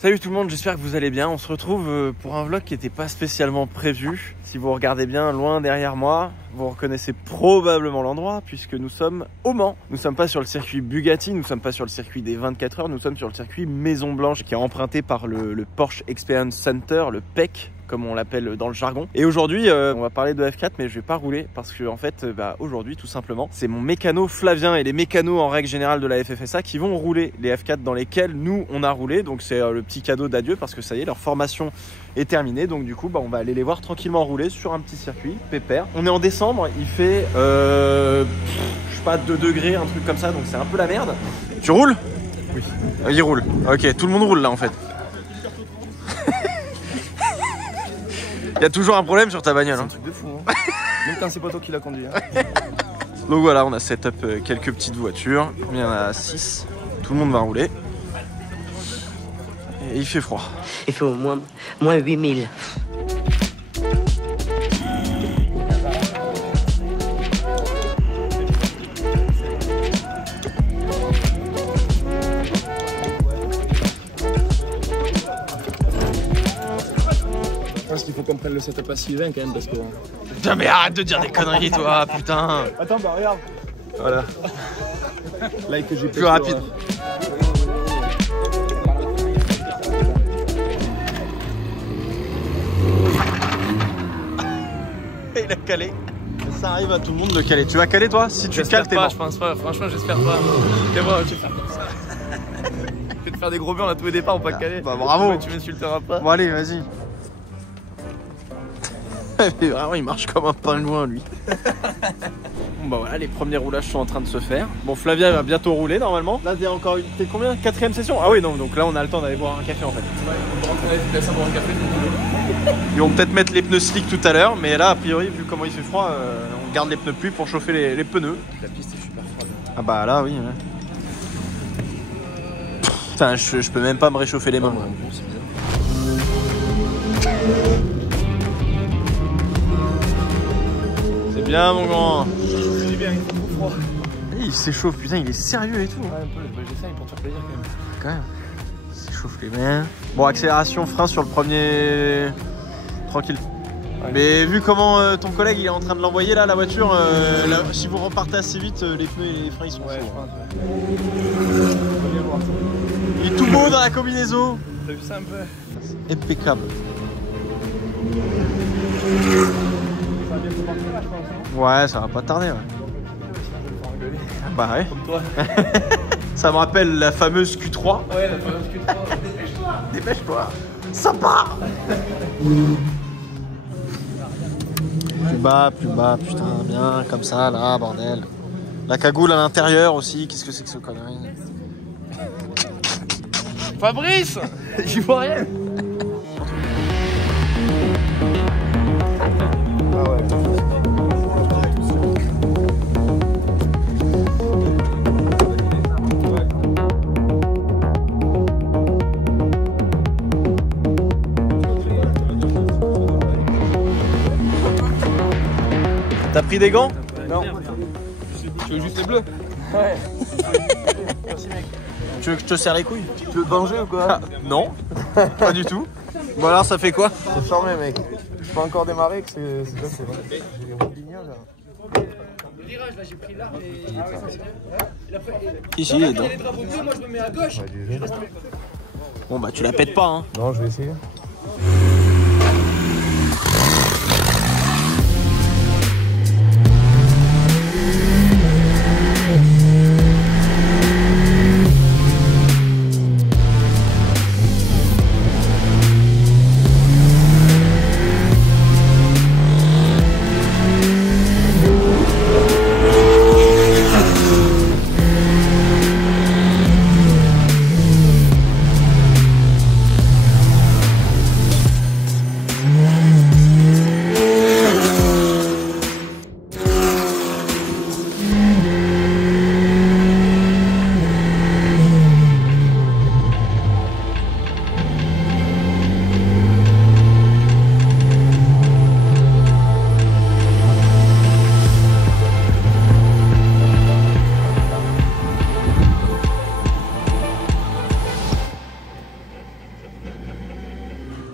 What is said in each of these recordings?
Salut tout le monde, j'espère que vous allez bien. On se retrouve pour un vlog qui n'était pas spécialement prévu. Si vous regardez bien loin derrière moi, vous reconnaissez probablement l'endroit puisque nous sommes au Mans. Nous ne sommes pas sur le circuit Bugatti, nous ne sommes pas sur le circuit des 24 heures, nous sommes sur le circuit Maison Blanche qui est emprunté par le Porsche Experience Center, le PEC comme on l'appelle dans le jargon. Et aujourd'hui, on va parler de F4, mais je vais pas rouler parce que en fait, aujourd'hui, tout simplement, c'est mon mécano Flavien et les mécanos en règle générale de la FFSA qui vont rouler les F4 dans lesquels nous on a roulé. Donc c'est le petit cadeau d'adieu parce que ça y est, leur formation est terminée. Donc du coup, on va aller les voir tranquillement rouler sur un petit circuit pépère. On est en décembre, il fait, je sais pas, 2 degrés, un truc comme ça, donc c'est un peu la merde. Tu roules? Oui. Il roule. Ok, tout le monde roule là en fait. Il y a toujours un problème sur ta bagnole. C'est un truc de fou, hein. Même quand c'est pas toi qui l'a conduit. Hein. Donc voilà, on a set up quelques petites voitures. Il y en a 6. Tout le monde va rouler. Et il fait froid. Il fait au moins 8000. Je pense qu'il faut qu'on prenne le setup à Sylvain quand même parce que... Putain mais arrête de dire des conneries toi, putain. Attends, bah regarde. Voilà. Là que j'ai plus rapide. Il a calé. Ça arrive à tout le monde de caler. Tu vas caler toi? Si tu cales, t'es mort. Je pense pas, franchement j'espère pas. Fais voir, tu faire comme ça. Je vais te faire des gros buts, on a tous les départs, on pas caler. Bah bravo. Tu m'insulteras pas. Bon allez, vas-y. Vraiment, il marche comme un pingouin lui. Bon bah voilà, les premiers roulages sont en train de se faire. Bon, Flavien va bientôt rouler normalement. Là, t'es combien? 4ème session? Ah oui, non, donc là on a le temps d'aller boire un café en fait. Ouais, on va rentrer à la FFSA boire un café. Ils vont peut-être mettre les pneus slick tout à l'heure, mais là, a priori, vu comment il fait froid, on garde les pneus de pluie pour chauffer les pneus. La piste est super froide. Ah bah là, oui. Ouais. Putain, je peux même pas me réchauffer les mains. Ouais, bon, c'est bizarre. C'est bien, mon grand. Il est bien, il fait trop froid. Il s'échauffe, putain, il est sérieux et tout. Ouais, un peu, bah, j'essaye pour te faire plaisir quand même. Il s'échauffe les mains. Bon, accélération, frein sur le premier. Tranquille. Ouais. Mais vu comment ton collègue il est en train de l'envoyer là, la voiture, si vous repartez assez vite, les pneus et les freins ils sont ouais, chauds. Voir. Il est tout beau dans la combinaison. T'as vu ça un peu? Impeccable. Ça va bientôt partir là, je pense. Hein. Ouais, ça va pas tarder. Ouais. Bah ouais. Comme toi. Ça me rappelle la fameuse Q3. Ouais, la fameuse Q3. Dépêche-toi. Dépêche-toi. Ça part. Plus bas, putain, bien, comme ça, là, bordel. La cagoule à l'intérieur aussi, qu'est-ce que c'est que ce connerie? Fabrice. J'y vois rien. Ah ouais. T'as pris des gants? Non. Tu veux juste les bleus? Ouais. Merci mec. Tu veux que je te serre les couilles? Tu veux te venger ou quoi? Non, pas du tout. Bon alors ça fait quoi? C'est fermé mec. Je peux encore démarrer que c'est vrai. J'ai les roubignoles là. Le virage là j'ai pris l'arme et... Ah ouais ça c'est bien. Ici, il est dedans. Les drapeaux bleus, moi je me mets à gauche. Bon bah tu la pètes pas hein. Non je vais essayer.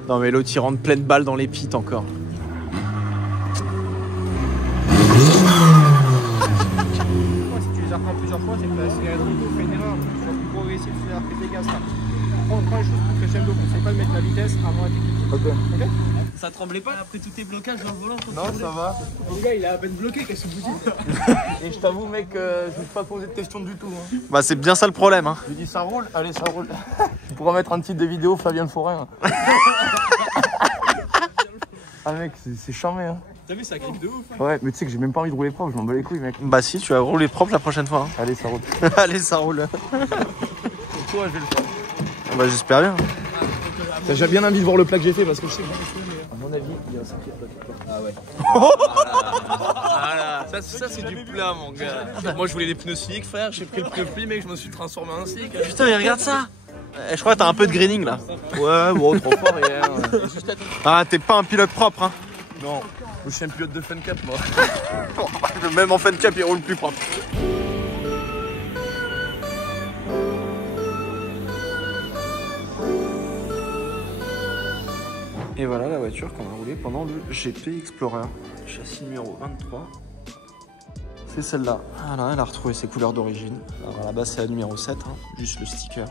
Non mais l'autre il rentre pleine balle dans les pits encore. Si tu les apprends plusieurs fois, c'est que la cigarette fait une erreur. Tu vas plus progresser sur la prise des gaz. Prends les choses plus crescendo. Conseille pas de mettre la vitesse avant la technique. Ok. Ça tremblait pas après tous tes blocages dans le volant? Non, ça va. Le gars il a à peine bloqué, qu'est-ce que vous dites? Et je t'avoue, mec, je vais pas te poser de questions du tout. Hein. Bah c'est bien ça le problème hein. Je lui dis ça roule, allez ça roule. Tu pourras mettre un titre de vidéo Flavien le Forain. Ah mec, c'est charmé hein. T'as vu ça grippe de ouf hein. Ouais, mais tu sais que j'ai même pas envie de rouler propre, je m'en bats les couilles mec. Bah si, tu vas rouler propre la prochaine fois. Hein. Allez ça roule. Allez, ça roule. Pour toi, je vais le faire. Bah j'espère bien. J'ai bien envie de voir le plat que j'ai fait parce que je sais que à mon avis, il y a un cinquième plat. Ah ouais. Voilà, ça c'est du plat mon gars. Moi je voulais des pneus slick frère, j'ai pris le pneu pli mec, je me suis transformé en slick. Putain mais regarde ça. Je crois que t'as un peu de greening là. Ouais, bon, trop fort rien. Ah t'es pas un pilote propre hein. Non, je suis un pilote de Fun Cup moi. Même en Fun Cup il roule plus propre. Et voilà la voiture qu'on a roulée pendant le GP Explorer. Châssis numéro 23. C'est celle-là. Voilà, elle a retrouvé ses couleurs d'origine. Alors là-bas c'est la numéro 7, hein. Juste le sticker.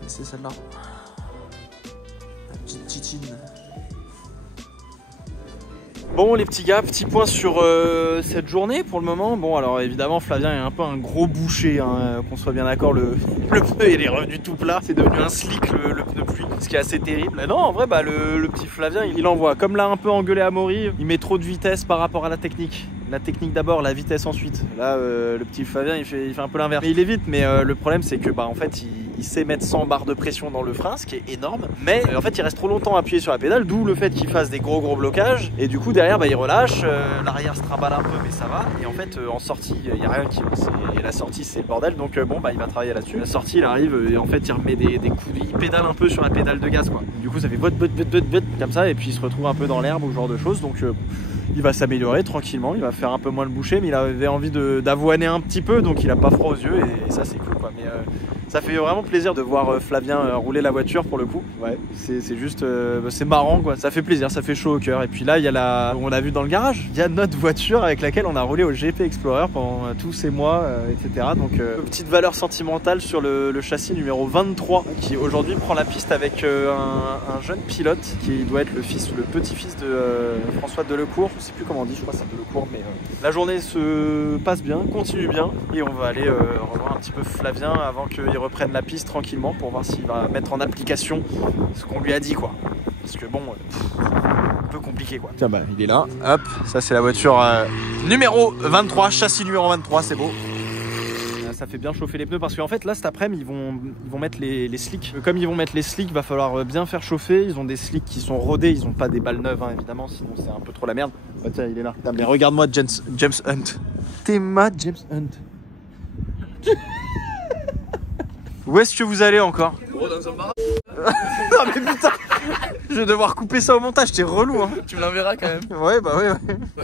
Mais c'est celle-là. La petite titine. Bon les petits gars, petit point sur cette journée pour le moment. Bon alors évidemment Flavien est un peu un gros boucher, hein, qu'on soit bien d'accord, le pneu il est revenu tout plat. C'est devenu un slick le pneu pluie, ce qui est assez terrible. Mais non en vrai bah, le petit Flavien il envoie. Comme l'a un peu engueulé Amaury, il met trop de vitesse par rapport à la technique. La technique d'abord, la vitesse ensuite. Là le petit Flavien il fait un peu l'inverse. Il est vite mais le problème c'est que bah en fait il sait mettre 100 barres de pression dans le frein, ce qui est énorme. Mais en fait il reste trop longtemps appuyé sur la pédale, d'où le fait qu'il fasse des gros blocages. Et du coup derrière bah, il relâche, l'arrière se trimballe un peu mais ça va. Et en fait en sortie il n'y a rien qui va. Et la sortie c'est le bordel, donc bon bah il va travailler là-dessus. La sortie il arrive et en fait il remet des coups, il pédale un peu sur la pédale de gaz quoi. Du coup ça fait bot comme ça et puis il se retrouve un peu dans l'herbe ou ce genre de choses. Donc il va s'améliorer tranquillement, il va faire un peu moins le boucher, mais il avait envie d'avoiner un petit peu, donc il a pas froid aux yeux et ça c'est cool quoi. Mais ça fait vraiment plaisir de voir Flavien rouler la voiture pour le coup. Ouais, c'est juste, c'est marrant quoi, ça fait plaisir, ça fait chaud au cœur. Et puis là il y a on l'a vu dans le garage, il y a notre voiture avec laquelle on a roulé au GP Explorer pendant tous ces mois, etc. Donc petite valeur sentimentale sur le châssis numéro 23 qui aujourd'hui prend la piste avec un jeune pilote qui doit être le fils ou le petit-fils de François Delecourt. Je sais plus comment on dit, je crois que c'est Delecourt, mais la journée se passe bien, continue bien et on va aller revoir un petit peu Flavien avant qu'il reprenne la piste tranquillement pour voir s'il va mettre en application ce qu'on lui a dit quoi. Parce que bon, un peu compliqué quoi. Tiens bah il est là, hop, ça c'est la voiture numéro 23, châssis numéro 23, c'est beau. Ça fait bien chauffer les pneus parce qu'en fait là cet après-midi ils vont mettre les slicks. Comme ils vont mettre les slicks, va falloir bien faire chauffer. Ils ont des slicks qui sont rodés, ils ont pas des balles neuves hein, évidemment, sinon c'est un peu trop la merde. Oh, tiens il est là. Putain, mais regarde-moi James Hunt. T'es ma James Hunt. Où est-ce que vous allez encore? Gros dans un bar. Non mais putain, je vais devoir couper ça au montage, t'es relou hein. Tu me l'enverras quand même. Ouais bah ouais.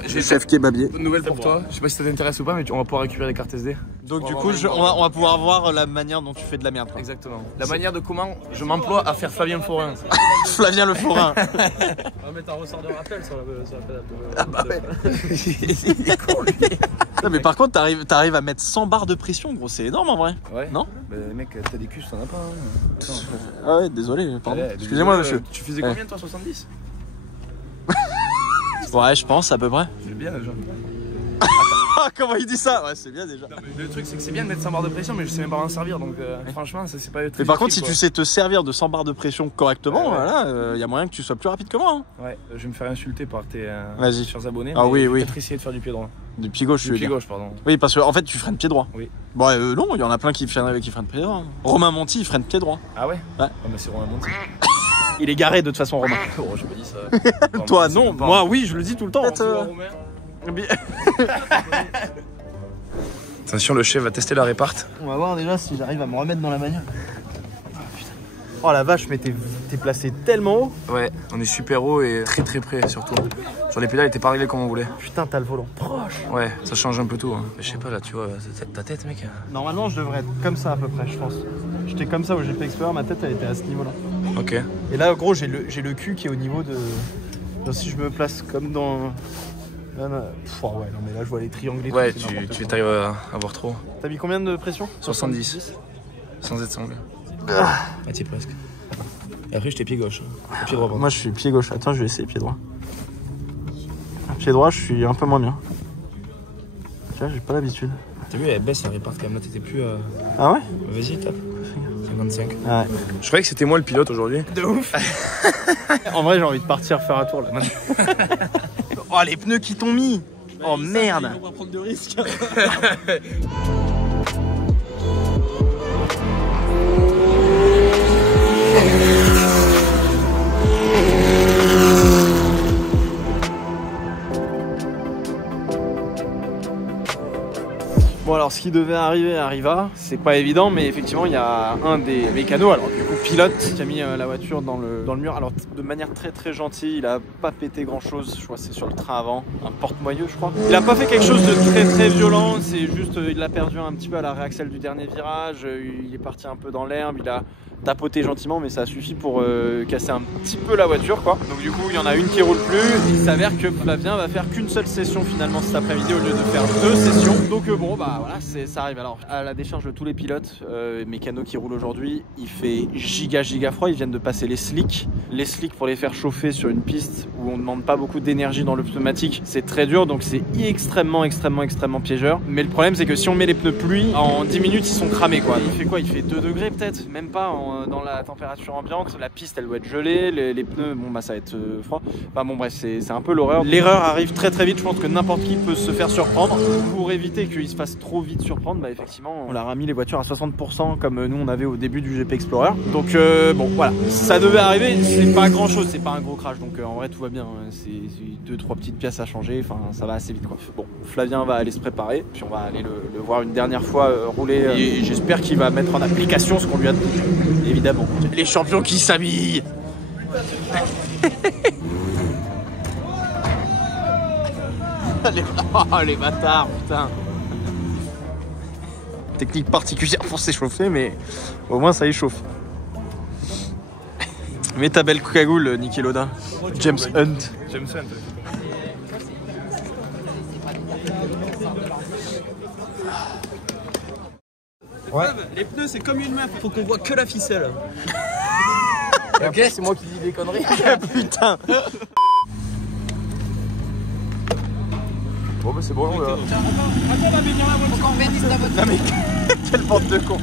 J'ai chef kebabier. Bonne nouvelle pour toi, je sais pas si ça t'intéresse ou pas mais on va pouvoir récupérer les cartes SD. Donc du coup on va pouvoir voir la manière dont tu fais de la merde quoi. Exactement. La manière de comment je m'emploie à faire Flavien le Forain. Flavien le Forain. On va mettre un ressort de rappel sur la pédale. Ah bah ouais. Il est con lui. Non mais par contre t'arrives à mettre 100 barres de pression gros, c'est énorme en vrai. Ouais. Non? Bah mec, t'as des culs, t'en as pas. Hein. Attends. Ah ouais désolé, pardon. Ouais, Excusez-moi monsieur. Tu faisais combien toi, 70? Ouais je pense à peu près. C'est bien déjà. Ah comment il dit ça? Ouais c'est bien déjà. Non, mais le truc c'est que c'est bien de mettre 100 barres de pression mais je sais même pas m'en servir donc franchement ça c'est pas très Mais par contre utile, si tu sais te servir de 100 barres de pression correctement, ouais. voilà, y a moyen que tu sois plus rapide que moi hein. Ouais, je vais me faire insulter par tes chers abonnés. Ah oui, je vais oui. peut-être essayer de faire du pied droit. Du pied gauche, Du pied gauche, pardon. Oui, parce que en fait, tu freines pied droit. Oui. Bon, non, il y en a plein qui freinent pied droit. Romain Monti, il freine pied droit. Ah ouais? Ouais. Oh, mais c'est Romain Monti. Il est garé de toute façon, Romain. Oh, je me dis ça. Toi, non. Moi, oui, je le dis tout le temps. Attention, le chef va tester la réparte. On va voir déjà si j'arrive à me remettre dans la bagnole. Oh la vache, mais t'es placé tellement haut. Ouais, on est super haut et très très près surtout. Sur les pédales, il était pas réglé comme on voulait. Putain, t'as le volant proche. Ouais, ça change un peu tout. Hein. Je sais pas là, tu vois, ta tête, mec. Normalement, je devrais être comme ça à peu près, je pense. J'étais comme ça au GP Explorer, ma tête elle était à ce niveau-là. Ok. Et là, gros, j'ai le cul qui est au niveau de... Genre, si je me place comme dans... Là, non. Pff, ouais, non mais là je vois les triangles et Ouais, tout, tu t'arrives à voir trop. T'as mis combien de pression? 70. Sans être sangle. Ah, t'y es presque. Et après, j'étais pied gauche. Pied droit, pardon. Moi je suis pied gauche. Attends, je vais essayer pied droit. Pied droit, je suis un peu moins bien. Tu vois, j'ai pas l'habitude. T'as vu, elle baisse, elle réparte quand même. Là, t'étais plus. Ah ouais? Vas-y, tape. 55. Ouais. Je croyais que c'était moi le pilote aujourd'hui. De ouf. En vrai, j'ai envie de partir faire un tour là maintenant. Oh, les pneus qui t'ont mis. Oh merde. On va prendre de risques. Bon alors ce qui devait arriver arriva, c'est pas évident mais effectivement il y a un des mécanos, alors du coup pilote, qui a mis la voiture dans le mur, alors de manière très gentille, il a pas pété grand chose, je crois que c'est sur le train avant, un porte-moyeu je crois. Il a pas fait quelque chose de très violent, c'est juste il l'a perdu un petit peu à la réaxelle du dernier virage, il est parti un peu dans l'herbe, il a tapoté gentiment mais ça a suffi pour casser un petit peu la voiture quoi. Donc du coup il y en a une qui roule plus, il s'avère que Flavien va faire qu'une seule session finalement cet après-midi au lieu de faire 2 sessions. Donc bon bah voilà, ça arrive. Alors à la décharge de tous les pilotes mécanos qui roulent aujourd'hui, il fait giga froid, ils viennent de passer les slicks. Les slicks pour les faire chauffer sur une piste où on ne demande pas beaucoup d'énergie dans le pneumatique, c'est très dur donc c'est extrêmement piégeur. Mais le problème c'est que si on met les pneus pluie, en 10 minutes ils sont cramés quoi. Il fait quoi? Il fait 2 degrés peut-être, même pas dans la température ambiante, la piste elle doit être gelée, les pneus bon bah ça va être froid. Enfin bon bref c'est un peu l'horreur. L'erreur arrive très vite, je pense que n'importe qui peut se faire surprendre. Pour éviter qu'il se fasse trop vite surprendre, bah effectivement on leur a mis les voitures à 60% comme nous on avait au début du GP Explorer. Donc bon voilà, ça devait arriver, c'est pas grand chose, c'est pas un gros crash donc en vrai tout va bien, c'est 2-3 petites pièces à changer, enfin ça va assez vite quoi. Bon, Flavien va aller se préparer, puis on va aller le voir une dernière fois rouler et j'espère qu'il va mettre en application ce qu'on lui a dit. Évidemment. Les champions qui s'habillent. les bâtards, putain. Technique particulière pour s'échauffer, mais au moins ça échauffe. Mets ta belle cagoule, Niki Loda. James Hunt. James Hunt. Ouais. Les pneus c'est comme une meuf, faut qu'on voit que la ficelle. Ok, c'est moi qui dis des conneries. Putain. Bon bah c'est bon là. Attends, on va bénir la voiture. Encore bénisse la voiture. Non mais quelle bande de con.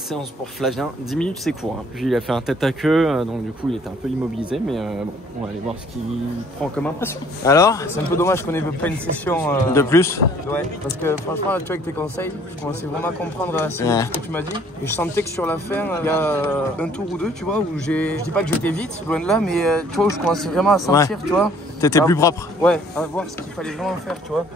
séance pour Flavien. 10 minutes c'est court, hein. Puis il a fait un tête à queue, donc du coup il était un peu immobilisé, mais bon, on va aller voir ce qu'il prend comme impression. Alors, C'est un peu dommage qu'on ait pas une session de plus? Ouais, parce que franchement, là, tu vois, avec tes conseils, je commençais vraiment à comprendre ce que tu m'as dit. Et je sentais que sur la fin, il y a un tour ou deux, tu vois, où je dis pas que j'étais vite, loin de là, mais tu vois, où je commençais vraiment à sentir, tu vois. T'étais plus propre. Ouais, à voir ce qu'il fallait vraiment faire, tu vois.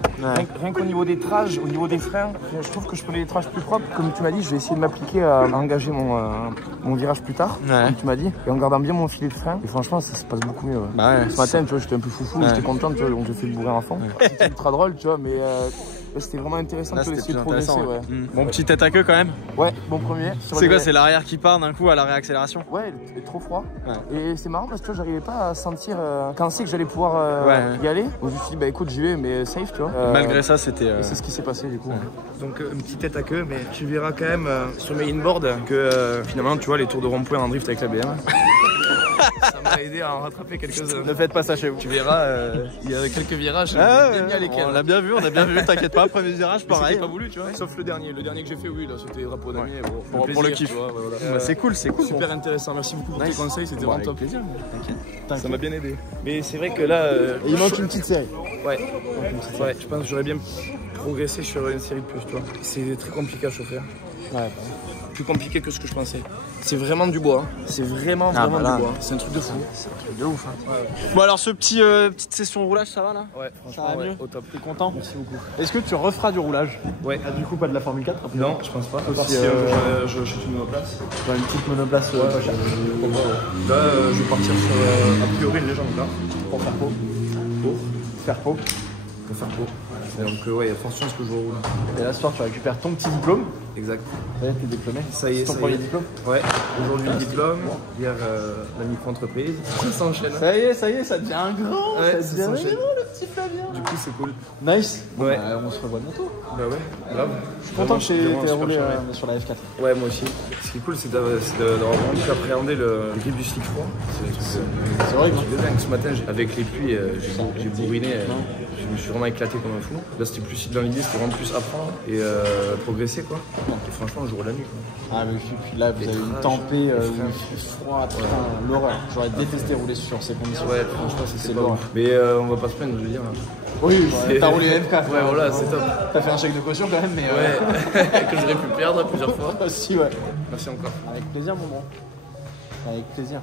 Rien qu'au niveau des trages, au niveau des freins, je trouve que je prenais des trages plus propres. Comme tu m'as dit, je vais essayer de m'appliquer à engager mon virage plus tard, comme tu m'as dit, et en gardant bien mon filet de frein. Et franchement, ça se passe beaucoup mieux. Ouais. Ce matin, tu vois, j'étais un peu foufou, j'étais content, tu vois, donc j'ai fait le bourrin à fond. C'était ultra drôle, tu vois, mais c'était vraiment intéressant d'essayer de progresser. Ouais. Bon petit tête à queue quand même. Ouais, bon premier. C'est quoi, c'est l'arrière qui part d'un coup à la réaccélération? Ouais, il est trop froid. Et c'est marrant parce que j'arrivais pas à sentir quand c'est que j'allais pouvoir y aller. Donc je me suis dit, bah écoute, j'y vais, mais safe, tu vois. Malgré ça, c'était. C'est ce qui s'est passé du coup. Donc une petite tête à queue, mais tu verras quand même sur mes inboards que finalement, tu vois, les tours de rond-point en drift avec la BM. Ça m'a aidé à en rattraper quelques-uns. Ne faites pas ça chez vous. Tu verras, il y a quelques virages. On l'a bien vu, t'inquiète pas, premier virage pareil. C'était pas voulu, tu vois. Sauf le dernier que j'ai fait, oui, là c'était drapeau damier. Pour le kiff. C'est cool, c'est cool. Super intéressant, merci beaucoup pour tes conseils, c'était vraiment top. Plaisir, t'inquiète. Ça m'a bien aidé. Mais c'est vrai que là. Il manque une petite série. Ouais, je pense que j'aurais bien progressé sur une série de plus, tu vois. C'est très compliqué à chauffer. Ouais. Plus compliqué que ce que je pensais. C'est vraiment du bois. Hein. C'est vraiment du bois. C'est un truc de fou. C'est un truc de ouf. Hein. Ouais. Bon alors ce petite session roulage, ça va là? Ouais, franchement, ça va mieux. Au top. T'es content? Merci beaucoup. Est-ce que tu referas du roulage? Ouais. Ah, du coup pas de la Formule 4? Non, je pense pas. Si je chute une monoplace. Une petite monoplace pas chère. Là, je vais partir sur a priori une légende là. Pour faire peau. Pour faire peau. Donc ouais, il y a force chance que je roule. Et là ce soir tu récupères ton petit diplôme. Exact. Ça y est, t'es diplômé. Ça y est. C'est ton premier diplôme? Ouais. Aujourd'hui le diplôme, hier la micro-entreprise. Ça s'enchaîne. Ça y est, ça devient un grand. Ouais, ça devient vraiment le petit Flavien. Du coup c'est cool. Nice. Ouais. Bah, on se revoit bientôt. Bah ouais, grave. Je suis content que t'aies roulé sur la F4. Ouais, moi aussi. Ce qui est cool, c'est d'avoir vraiment pu appréhender le grip du slick froid. C'est vrai que ce matin, avec les pluies, j'ai bourriné. Je me suis vraiment éclaté comme un fou. Là, c'était plus dans l'idée, c'était vraiment plus apprendre et progresser, quoi. Et franchement, le jour et la nuit, quoi. Ah, mais puis là, vous avez une tempée, il fait froid, putain, l'horreur. J'aurais détesté rouler sur ces conditions. Ouais, franchement, c'est pas ouf. Mais on va pas se plaindre, je veux dire. Oui, t'as roulé F4. Ouais, voilà, c'est top. T'as fait un chèque de caution quand même, mais. Ouais, que j'aurais pu perdre plusieurs fois. Si, ouais. Merci encore. Avec plaisir, mon bon. Avec plaisir.